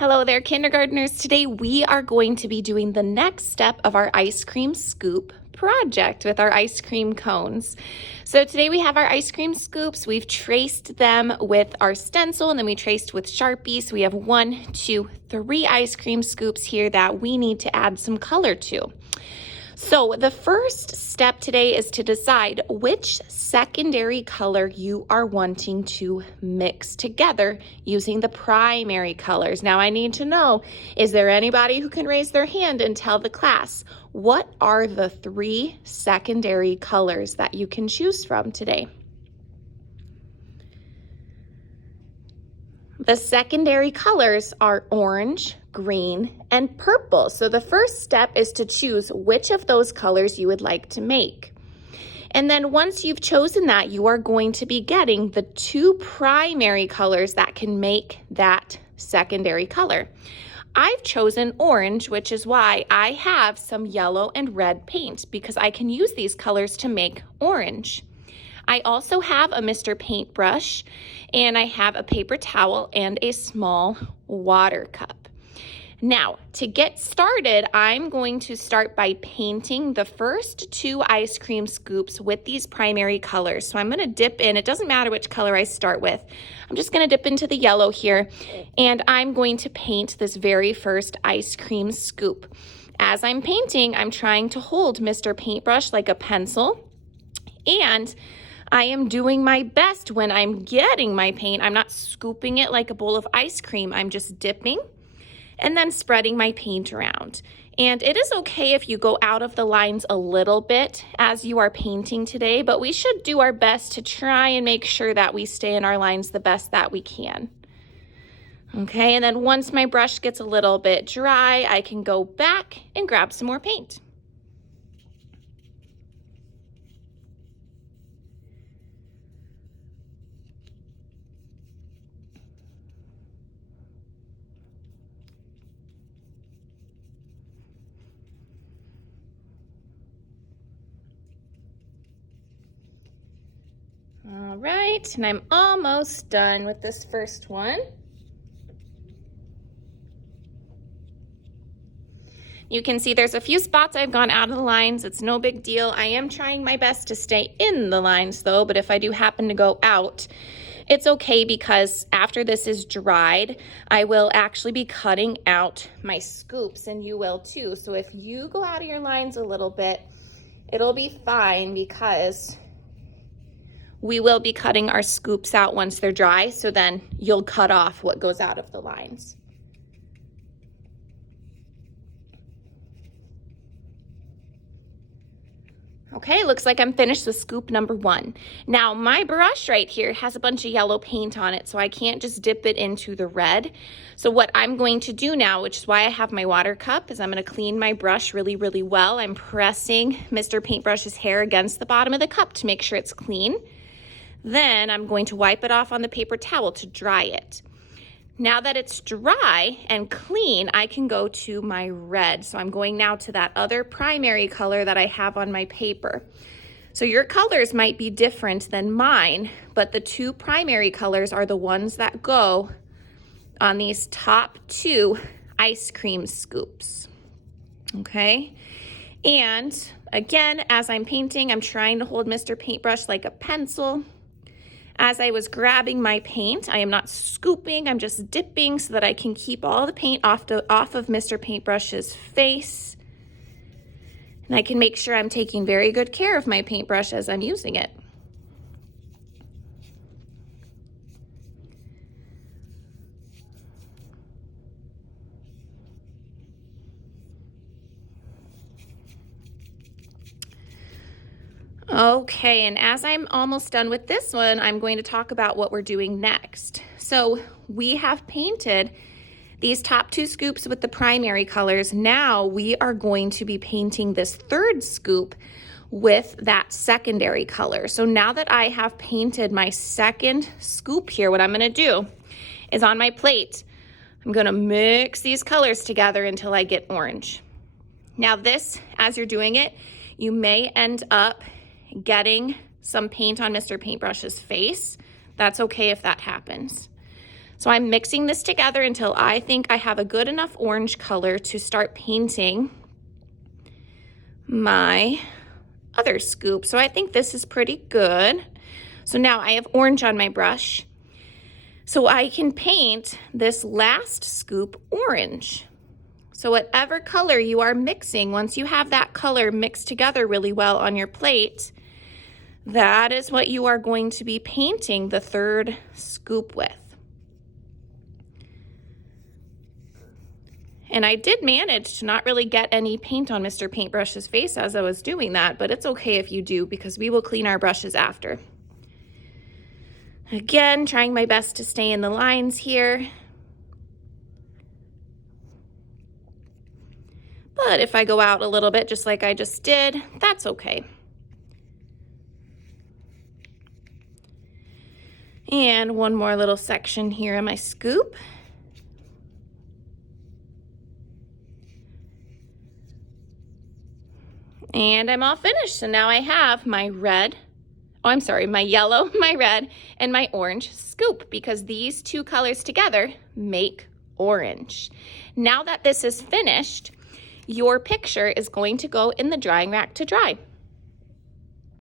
Hello there, kindergartners. Today we are going to be doing the next step of our ice cream scoop project with our ice cream cones. So today we have our ice cream scoops. We've traced them with our stencil and then we traced with Sharpie. So we have 1, 2, 3 ice cream scoops here that we need to add some color to. So the first step today is to decide which secondary color you are wanting to mix together using the primary colors. Now I need to know, is there anybody who can raise their hand and tell the class, what are the 3 secondary colors that you can choose from today? The secondary colors are orange, green, and purple. So the first step is to choose which of those colors you would like to make. And then once you've chosen that, you are going to be getting the 2 primary colors that can make that secondary color. I've chosen orange, which is why I have some yellow and red paint, because I can use these colors to make orange. I also have a Mr. Paintbrush, and I have a paper towel and a small water cup. Now, to get started, I'm going to start by painting the first 2 ice cream scoops with these primary colors. So I'm going to dip in. It doesn't matter which color I start with. I'm just going to dip into the yellow here, and I'm going to paint this very first ice cream scoop. As I'm painting, I'm trying to hold Mr. Paintbrush like a pencil, and I am doing my best when I'm getting my paint. I'm not scooping it like a bowl of ice cream. I'm just dipping and then spreading my paint around. And it is okay if you go out of the lines a little bit as you are painting today, but we should do our best to try and make sure that we stay in our lines the best that we can. Okay, and then once my brush gets a little bit dry, I can go back and grab some more paint. All right, and I'm almost done with this first one. You can see there's a few spots I've gone out of the lines. It's no big deal. I am trying my best to stay in the lines though, but if I do happen to go out, it's okay, because after this is dried, I will actually be cutting out my scoops, and you will too. So if you go out of your lines a little bit, it'll be fine, because we will be cutting our scoops out once they're dry, so then you'll cut off what goes out of the lines. Okay, looks like I'm finished with scoop number 1. Now my brush right here has a bunch of yellow paint on it, so I can't just dip it into the red. So what I'm going to do now, which is why I have my water cup, is I'm going to clean my brush really, really well. I'm pressing Mr. Paintbrush's hair against the bottom of the cup to make sure it's clean. Then I'm going to wipe it off on the paper towel to dry it. Now that it's dry and clean, I can go to my red. So I'm going now to that other primary color that I have on my paper. So your colors might be different than mine, but the 2 primary colors are the ones that go on these top 2 ice cream scoops. Okay? And again, as I'm painting, I'm trying to hold Mr. Paintbrush like a pencil. As I was grabbing my paint, I am not scooping, I'm just dipping so that I can keep all the paint off of Mr. Paintbrush's face. And I can make sure I'm taking very good care of my paintbrush as I'm using it. Okay, and as I'm almost done with this one, I'm going to talk about what we're doing next. So we have painted these top 2 scoops with the primary colors. Now we are going to be painting this 3rd scoop with that secondary color. So now that I have painted my 2nd scoop here, what I'm going to do is on my plate, I'm going to mix these colors together until I get orange. Now this, as you're doing it, you may end up getting some paint on Mr. Paintbrush's face. That's okay if that happens. So I'm mixing this together until I think I have a good enough orange color to start painting my other scoop. So I think this is pretty good. So now I have orange on my brush. So I can paint this last scoop orange. So whatever color you are mixing, once you have that color mixed together really well on your plate, that is what you are going to be painting the third scoop with. And I did manage to not really get any paint on Mr. Paintbrush's face as I was doing that, but it's okay if you do because we will clean our brushes after. Again, trying my best to stay in the lines here. But if I go out a little bit, just like I just did, that's okay. And one more little section here in my scoop. And I'm all finished. So now I have my red, my yellow, my red, and my orange scoop because these two colors together make orange. Now that this is finished, your picture is going to go in the drying rack to dry.